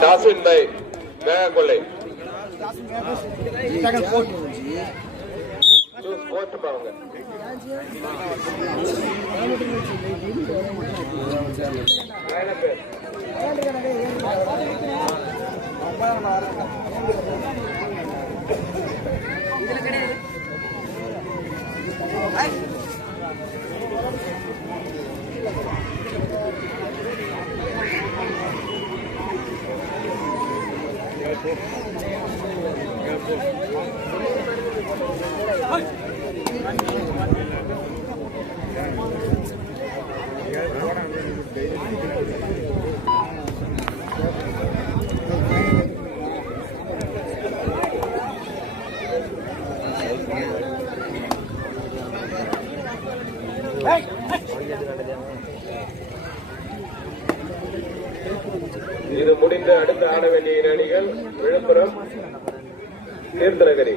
Dasin by Gaya Kolai. Fourth பாருங்க. இது முடிந்த அடுத்த ஆட வேண்டிய அணிகள் Villupuram Theerthanagari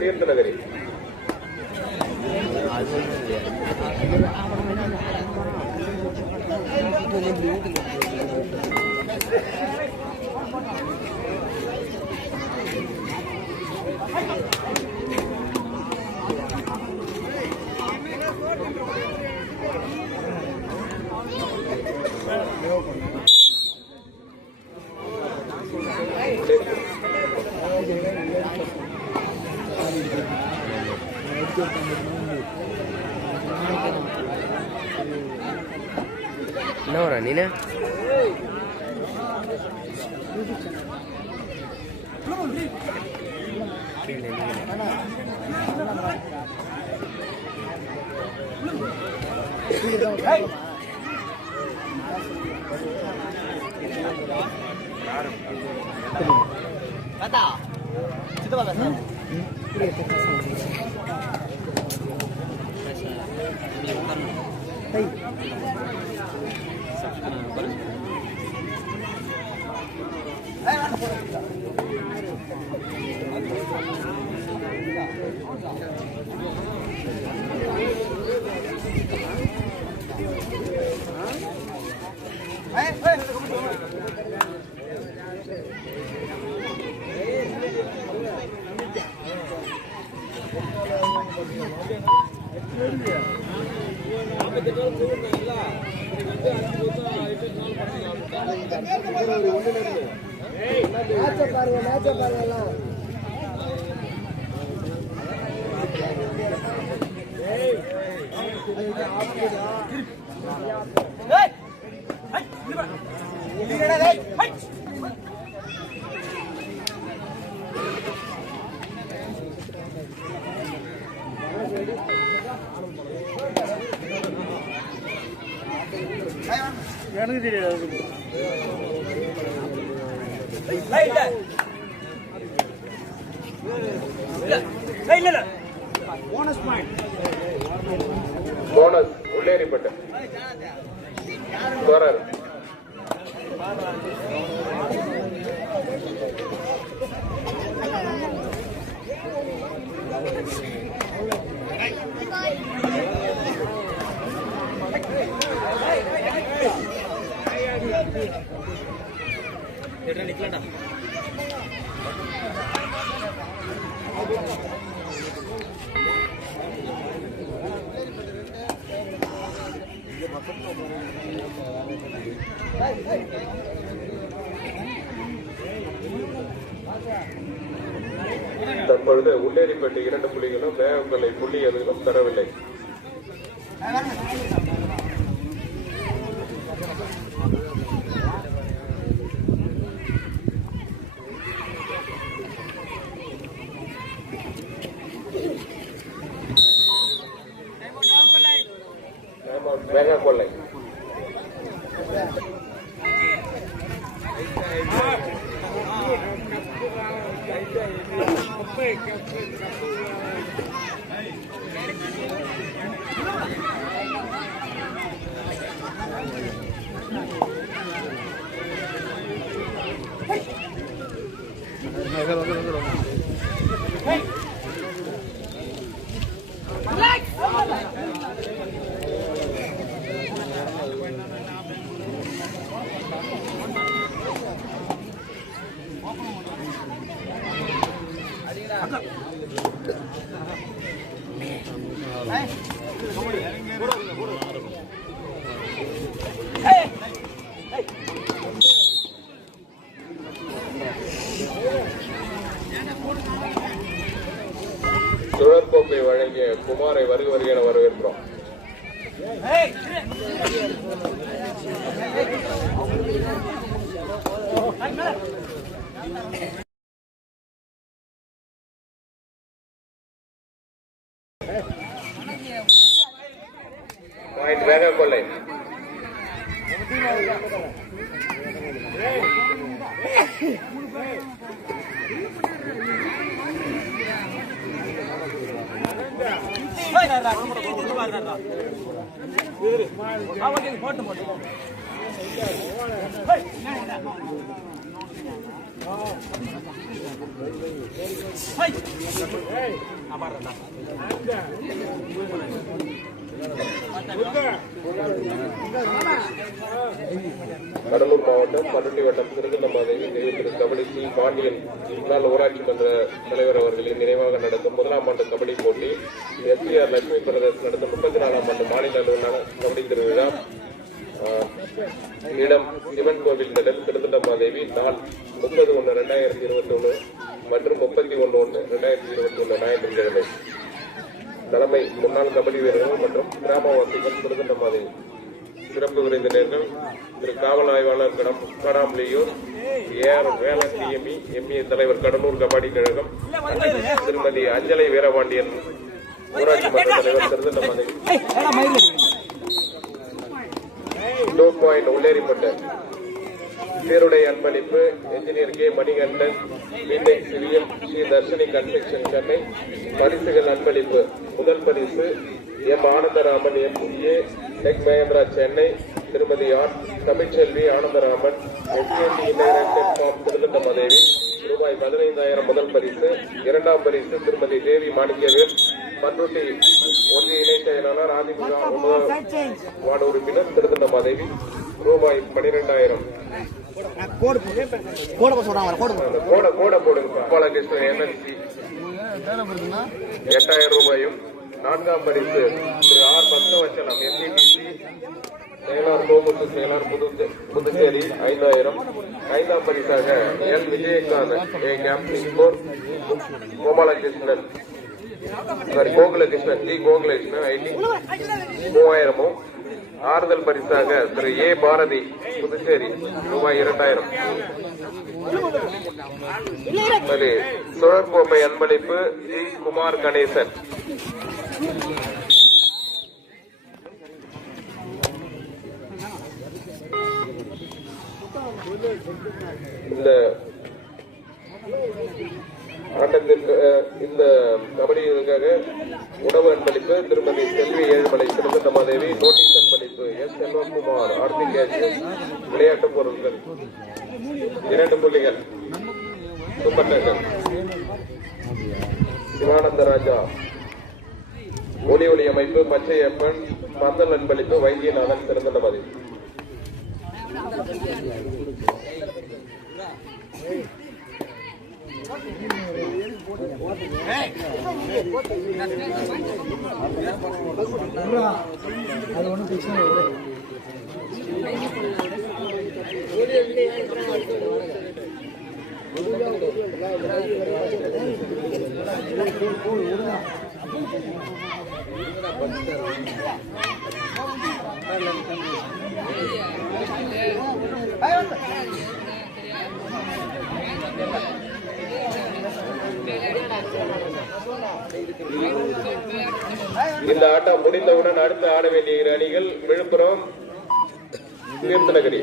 Theerthanagari. No, Nina. Kata, itu apa sih? Hey. Bonus உள்ளேறிப்பட்ட ஸ்கோரர் நிக்கலடா. தற்பொழுது உள்ளேறிப்பட்டு 2 புள்ளிகளும் வேகங்களை புள்ளி எதுவும் தரவில்லை. வேக கொள்ளை சுழற்கோப்பை வழங்கிய குமாரை வருக என வரவேற்கிறோம். பாயிண்ட் வேக கொள்ளை. கடலூர் மாவட்டம் பருட்டி வட்டம் திருநெல்வேலி திரு கபடி சி பாண்டியன் முன்னாள் ஊராட்சி மன்ற தலைவர் அவர்களின் நினைவாக நடத்தும் 1ஆம் ஆண்டு கபடி போட்டி SPR லட்சுமி பிரதர்ஸ் நடத்தும் 34ஆம் ஆண்டு மாநில அளவிலான கபடி திருவிழா இடம் சிவன் கோவில் திடல் திருத்தண்டமாதேவி நாள் 30/1/2021 மற்றும் 31/1/2021 ஞாயிற்றுக்கிழமை. தலைமை முன்னாள் கபடி வீரர்கள் மற்றும் கிராமவாசிகள் திருத்தண்டமாதேவி. சிறப்பு விருந்தினர்கள் திரு காவல் ஆய்வாளர் கடாம்பலியூர் AR வேலன் DME ME தலைவர் கடலூர் கபாடி கழகம் திருமதி அஞ்சலை வீரபாண்டியன் ஊராட்சி மன்ற தலைவர் திருத்தண்டமாதேவி. உள்ளேரிப்பட்ட பேருடைய அன்பளிப்பு engineer K Manikandan BTech CVM Sri Dharshini construction Chennai. பரிசுகள் அன்பளிப்பு முதல் பரிசு M Anandaraman MCA Tech Mahindra Chennai. திருமதி Tamilselvi Anandaraman SKT integrated farm Thiruthandamadevi ரூபாய் 15,000 முதல் பரிசு. இரண்டாம் பரிசு திருமதி தேவி மாணிக்கவேல் பண்ருட்டி ஒன்றிய இணை செயலாளர் அதிமுக வார்டு உறுப்பினர் திருத்தண்டமாதேவி ரூபாய் 12,000. பாலகிருஷ்ணன் MLC 8,000 ரூபாயும். நான்காம் பரிசு திரு R பக்தவச்சலம் SCTC செயலாளர் கோமுத்து செயலாளர் புதுச்சேரி 5,000. ஐந்தாம் பரிசாக L Vijayakanth Gokulakrishnan G Gokulakrishnan IT 3,000. ஆறுதல் பரிசாக திரு A பாரதி புதுச்சேரி ரூபாய் 2,000. சுழற்கோப்பை அன்பளிப்பு G குமார் கணேசன். இந்த ஆட்டத்திற்கு இந்த கபடிக்காக உணவு அன்பளிப்பு திருமதி செல்வி ஏழுமலை திருத்தண்டமாதேவி. நோட்டீஸ் அன்பளிப்பு S செல்வகுமார் ஆர்த்தி விளையாட்டுப் பொருட்கள் 2 புள்ளிகள். சூப்பர் டேக்கர் சிவானந்த ராஜா ஒலி ஒளி அமைப்பு பச்சையப்பன் பந்தல் அன்பளிப்பு வைத்தியநாதன் திருத்தண்டமாதேவி. அது ஒன்றும் பிரச்சனை இல்லை. இந்த ஆட்டம் முடிந்தவுடன் அடுத்து ஆட வேண்டிய இரு அணிகள் விழுப்புரம் தீர்த்தநகரி.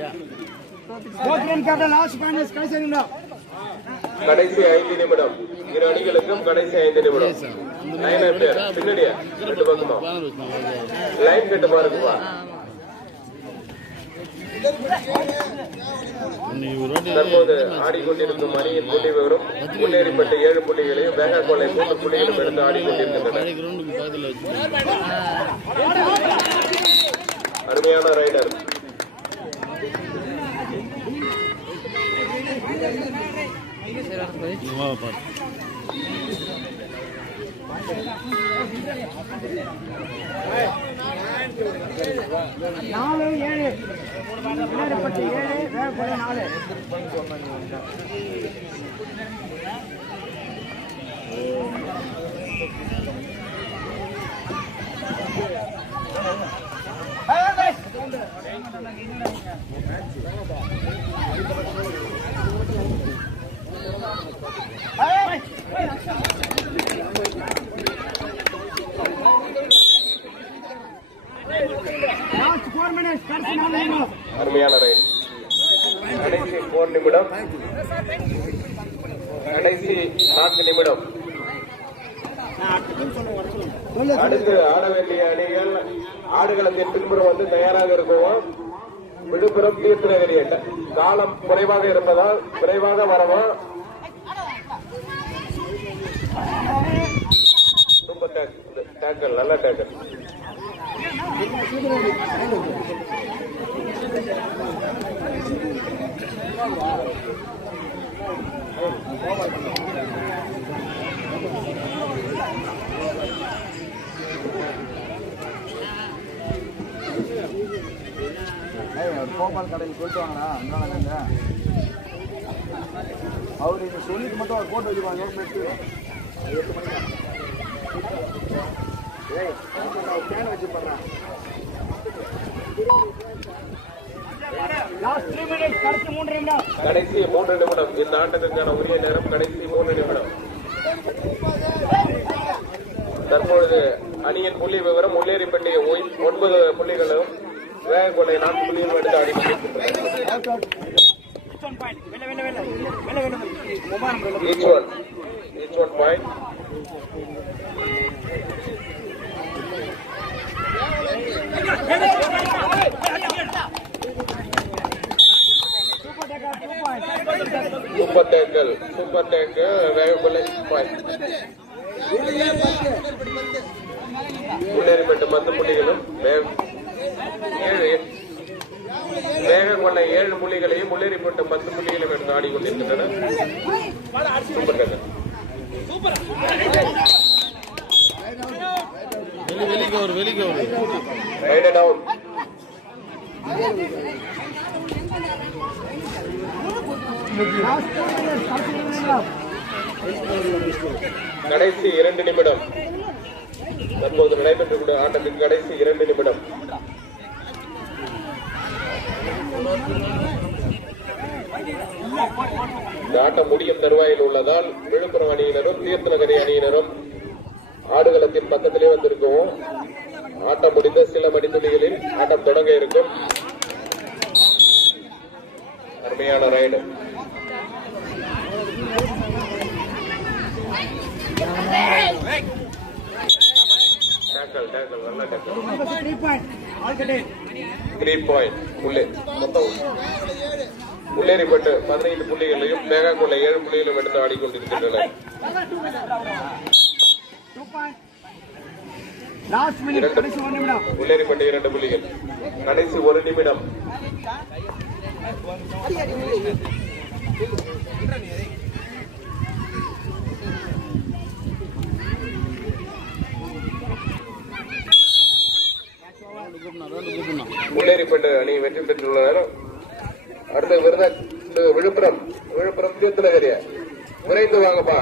கடைசி 5 நிமிடம். இரு அணிகளுக்கும் கடைசி 5 நிமிடம். பின்னாடியா 2 பக்கமா லைன் கட்டு பாருங்கப்பா. தற்போது ஆடிக்கொண்டிருக்கும் அணியின் புள்ளி விவரம் முன்னேறிப்பட்ட 7 புள்ளிகளையும் வேகாக்கோளை 3 புள்ளிகளும் எடுத்து ஆடிக்கொண்டிருக்கின்றனர். அருமையான ரைடர். 4-7 விளையாடப்பட்டு 7 வேகப்பட 4 அருமையான ரைட். கடைசி 4 நிமிடம், கடைசி 4 நிமிடம். அடுத்து ஆட வேண்டிய அணிகள் ஆடுகளத்தின் பின்புறம் வந்து தயாராக இருக்குவோம். விழுப்புரம் தீர்த்தநகரி காலம் குறைவாக இருப்பதால் விரைவாக வரவும். சூப்பர் டேக்கல், நல்ல டேக்கல். கோபால் கடையில் போயிட்டு வாங்கடா. அதனால அவரு இங்க சொல்லிட்டு மட்டும் அவர் போட்டு வச்சுப்பாங்க. 8 மணிக்கு ஃபேன் வச்சு பண்றான். கடைசி 3 நிமிடம். இந்த ஆட்டத்திற்கான உரிய நேரம் கடைசி 3 நிமிடம். தற்பொழுது அணியின் புள்ளி விவரம் முள்ளேரிப்பட்டிய 9 புள்ளிகளும் வேகக்கொள்ளை 4 புள்ளிகளும் எடுத்து ஆடிக்கொண்டிருக்கின்றனர். each one point. Super tackle Vegakollai point. முன்னேறிப்பட்ட 10 புள்ளிகளும் வேகக்கொள்ளை 7 புள்ளிகளையும் முன்னேறிப்பட்ட 10 புள்ளிகளையும் எடுத்து ஆடிக்கொண்டிருக்கின்றனர். Super tackle. Raid down. கடைசி 2 நிமிடம். தற்போது நடைபெற்றக்கூடிய ஆட்டத்தின் கடைசி 2 நிமிடம். இந்த ஆட்டம் முடியும் தருவாயில் உள்ளதால் விழுப்புரம் அணியினரும் தீர்த்தநகரி அணியினரும் ஆடுகளத்தின் பக்கத்திலே வந்திருக்கவும். ஆட்டம் முடிந்த சில மணித்துளிகளில் ஆட்டம் தொடங்க இருக்கும். அருமையான ரைடு. நல்ல டேக்கல். 3 பாயிண்ட். முள்ளேறிப்பட்டு 15 புள்ளிகளையும் வேகக்கொள்ளை 7 புள்ளிகளும் எடுத்து ஆடிக்கொண்டிருக்கின்றனர். முள்ளேறிப்பட்டு 2 புள்ளிகள். கடைசி 1 நிமிடம். முள்ளேறிப்பட்டு அணி வெற்றி பெற்றுள்ளனர். அடுத்த விருது விழுப்புரம் தீர்த்தநகரி. விரைந்து வாங்கப்பா.